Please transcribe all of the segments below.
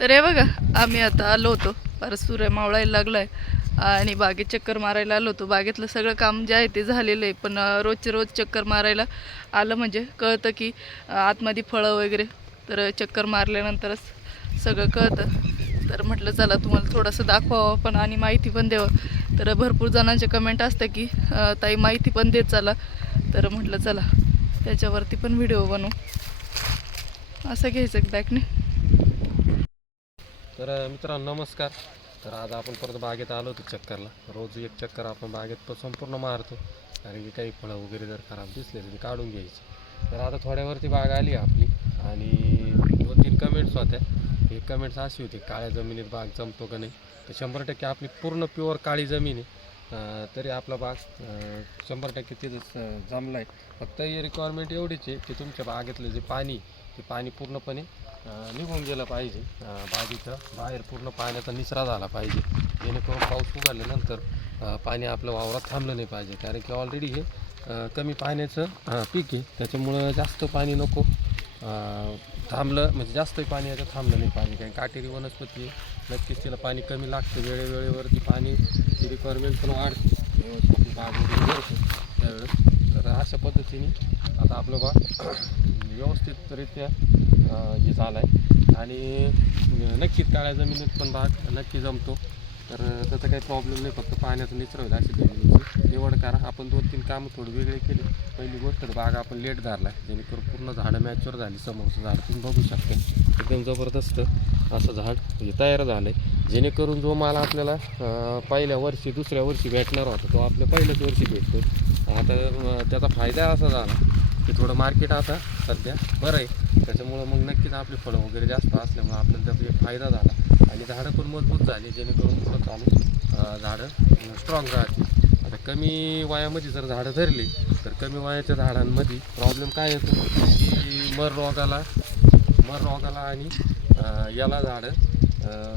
तर हे बघा, आम्ही आता आलो होतो, परत सूर्य मावळायला लागलाय आणि बागेत चक्कर मारायला आलो होतो. बागेतलं सगळं काम जे आहे ते झालेलं आहे, पण रोजचे रोज चक्कर मारायला आलं म्हणजे कळतं की आतमध्ये फळं वगैरे, तर चक्कर मारल्यानंतरच सगळं कळतं. तर म्हटलं चला तुम्हाला थोडंसं दाखवावं पण आणि माहिती पण द्यावं. तर भरपूर जणांचे कमेंट असतं की ताई माहिती पण देत चला, तर म्हटलं चला त्याच्यावरती पण व्हिडिओ बनवू. असं घ्यायचं बॅकने. तर मित्रांनो नमस्कार. तर आज आपण परत बागेत आलो होतो चक्करला. रोज एक चक्कर आपण बागेत संपूर्ण मारतो, कारण की काही फळं वगैरे जर खराब दिसले तर काढून घ्यायची. तर आता थोड्यावरती बाग आली आपली आणि 2-3 कमेंट्स होत्या. एक कमेंट्स अशी होती, काळ्या जमिनीत बाग जमतो का नाही. तर 100% आपली पूर्ण प्युअर काळी जमीन आहे, तरी आपला बाग 100% तिथं जमला आहे. फक्त ही रिक्वायरमेंट एवढीच आहे की तुमच्या बागेतलं जे पाणी, ते पाणी पूर्णपणे निघून गेलं पाहिजे. बागेचं बाहेर पूर्ण पाण्याचा निचरा झाला पाहिजे, जेणेकरून पाऊस उघडल्यानंतर पाणी आपलं वावरात थांबलं नाही पाहिजे. कारण की ऑलरेडी हे कमी पाण्याचं पीक आहे, त्याच्यामुळं जास्त पाणी नको. थांबलं म्हणजे जास्त पाणी याचं थांबलं नाही पाहिजे, कारण काटेरी वनस्पती नक्कीच तिला पाणी कमी लागतं. वेळेवेळेवरती पाणी ती रिक्वायरमेंट पण वाढते, व्यवस्थित बाग वगैरे भरतो त्यावेळेस. तर अशा पद्धतीने आता आपलं बाग व्यवस्थितरित्या हे झालं आहे आणि नक्कीच काळ्या जमिनीत पण बाग नक्की जमतो. तर त्याचा काही प्रॉब्लेम नाही, फक्त पाण्याचं निचरा होईल अशी जमिनीची निवड करा. आपण 2-3 कामं थोडी वेगळे केली. पहिली गोष्ट तर बाग आपण लेट धरला आहे, जेणेकरून पूर्ण झाडं मॅच्युअर झाली. समोरचं झाड तुम्ही बघू शकता, एकदम जबरदस्त असं झाड म्हणजे तयार झालं आहे, जेणेकरून जो माल आपल्याला पहिल्या वर्षी दुसऱ्या वर्षी भेटणार होता तो आपल्या पहिल्याच वर्षी भेटतो. आता त्याचा फायदा असा झाला की थोडं मार्केट आता सध्या बरं आहे, त्याच्यामुळं मग नक्कीच आपली फळं वगैरे जास्त असल्यामुळं आपल्याला त्याचा एक फायदा झाला आणि झाडं पण मजबूत झाली, जेणेकरून पुढं चालू झाडं स्ट्रॉंग राहतील. आता कमी वयामध्ये जर झाडं धरली तर कमी वयाच्या झाडांमध्ये प्रॉब्लेम काय येतो की मर रोगाला आणि याला झाडं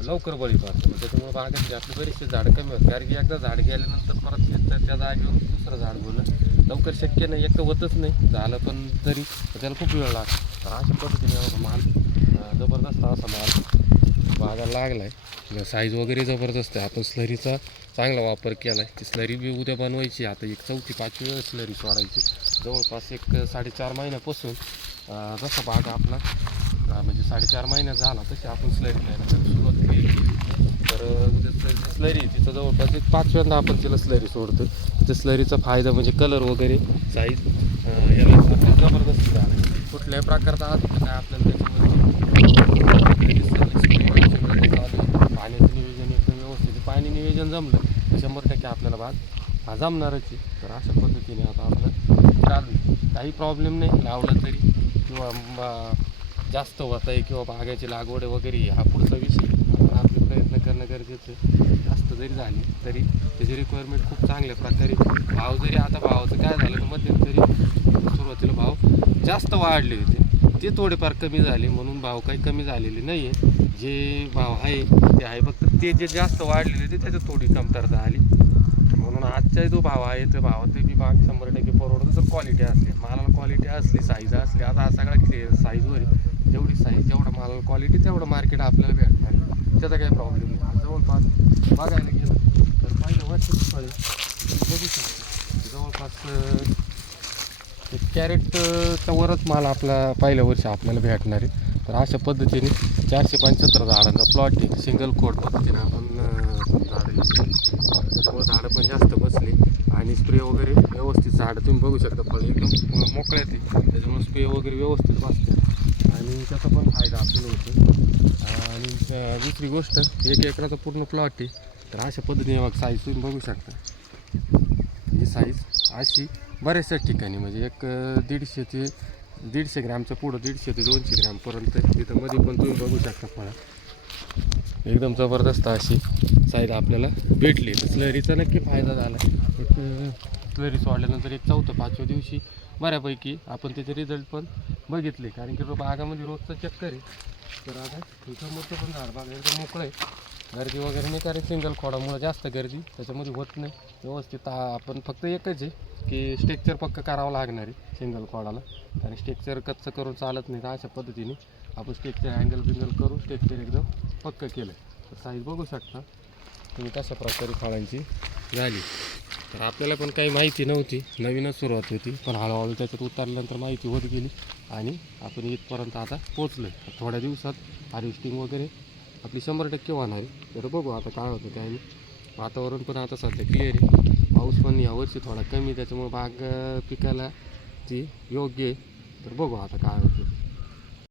लवकर बळी पडतं. त्याच्यामुळे बागांची आपली बरीचशी झाडं कमी होतात, कारण की एकदा झाड गेल्यानंतर परत त्या जागेवर दुसरं झाड बोलणं लवकर शक्य नाही. एक तर होतच नाही, झालं पण तरी त्याला खूप वेळ लागतो. तर अशा पद्धतीने माल जबरदस्त असा माल बागाला लागला आहे. साईज वगैरे जबरदस्त आहे. आपण स्लरीचा चांगला वापर केला आहे. ती स्लरी बी उद्या बनवायची. आता एक 4थी-5वी वेळ स्लरी सोडायची. जवळपास एक 4.5 महिन्यापासून जसा बाग आपला म्हणजे 4.5 महिन्यात झाला तशी आपण स्लरी न्यायला सुरुवात केली. तर उद्या स्लरी तिचं जवळपास एक 5व्यांदा आपण तिला स्लरी सोडतो. त्या स्लरीचा फायदा म्हणजे कलर वगैरे साईज याला जबरदस्त झाला. कुठल्याही प्रकारचा आज काय आपल्याला त्याच्यामध्ये पाण्याचं नियोजन एकदम व्यवस्थित, पाणी नियोजन जमलं 100% आपल्याला बाग हा जमणारच आहे. तर अशा पद्धतीने आता आपलं चालू, काही प्रॉब्लेम नाही. लावलं तरी किंवा जास्त होत आहे किंवा बागाची लागवड वगैरे हा पुढचा विषय, पण आपले प्रयत्न करणं गरजेचं आहे. जास्त जरी झाली तरी त्याची रिक्वायरमेंट खूप चांगल्या प्रकारे. भाव जरी आता भावाचं काय झालं तर मध्यंतरी सुरुवातीला भाव जास्त वाढले होते, ते थोडेफार कमी झाले, म्हणून भाव काही कमी झालेले नाही आहे. जे भाव आहे ते आहे, फक्त ते जे जास्त वाढलेले होते त्याच्यात थोडी कमतरता आली. म्हणून आजचा जो भाव आहे त्या भावात मी बाग 100% परवडतो जर क्वालिटी असली. मालाला क्वालिटी असली, साईज असली. आता हा सगळा साईजवर आहे, जेवढी साईज जेवढा मालाला क्वालिटी तेवढं मार्केट आपल्याला भेटणार, त्याचा काही प्रॉब्लेम नाही. जवळपास बघायला गेलं तर पहिलं वर्षाची फळे बघू शकतो, जवळपास एक कॅरेटच्या वरच माल आपला पहिल्या वर्षी आपल्याला भेटणार आहे. तर अशा पद्धतीने 475 झाडांचा प्लॉट आहे, सिंगल कोट पद्धतीने आपण झाडं, त्याच्यामुळे झाडं पण जास्त बसले आणि स्प्रे वगैरे व्यवस्थित. झाडं तुम्ही बघू शकता, फळ एकदम मोकळ्या येते, त्याच्यामुळे स्प्रे वगैरे व्यवस्थित बसते आणि त्याचा पण फायदा आपल्याला होतो. आणि दुसरी गोष्ट, 1 एकराचा पूर्ण प्लॉट आहे. तर अशा पद्धतीने मग साईज तुम्ही बघू शकता. ही साईज अशी बऱ्याचशा ठिकाणी म्हणजे एक 150 ग्रॅमचं पुढं 150 ते 200 ग्रॅमपर्यंत तिथं मध्ये पण तुम्ही बघू शकता फळं एकदम जबरदस्त अशी साईज आपल्याला भेटली. तर स्लरीचा नक्की फायदा झाला. एक स्लरी सोडल्यानंतर एक 4-5व्या दिवशी बऱ्यापैकी आपण त्याचे रिझल्ट पण बघितले, कारण की बागामध्ये रोजचं चक्कर आहे. तर आता समोरचं पण झाड बाग एकदम मोकळं आहे, गर्दी वगैरे नाही, कारण सिंगल खोडामुळे जास्त गर्दी त्याच्यामध्ये होत नाही. व्यवस्थित आपण फक्त एकच आहे की स्ट्रक्चर पक्का करावं लागणार आहे सिंगल खोडाला, कारण स्ट्रक्चर कच्चं करून चालत नाही. तर अशा पद्धतीने आपण स्ट्रक्चर अँगल बिंगल करून स्ट्रक्चर एकदम पक्क केलं. तर साईज बघू शकता तुम्ही कशा प्रकारे फळांची झाली. तर आपल्याला पण काही माहिती नव्हती, नवीनच सुरुवात होती, पण हळूहळू त्याच्यात उतरल्यानंतर माहिती होत गेली आणि आपण इथपर्यंत आता पोचलो. थोड्या दिवसात हार्वेस्टिंग वगैरे आपली 100% होणार आहे. तर बघू आता काय होतं काय नाही. वातावरण पण आता सध्या क्लिअर आहे, पाऊस पण यावर्षी थोडा कमी, त्याच्यामुळे बाग पिकायला ती योग्य आहे. तर बघू आता काय होतं.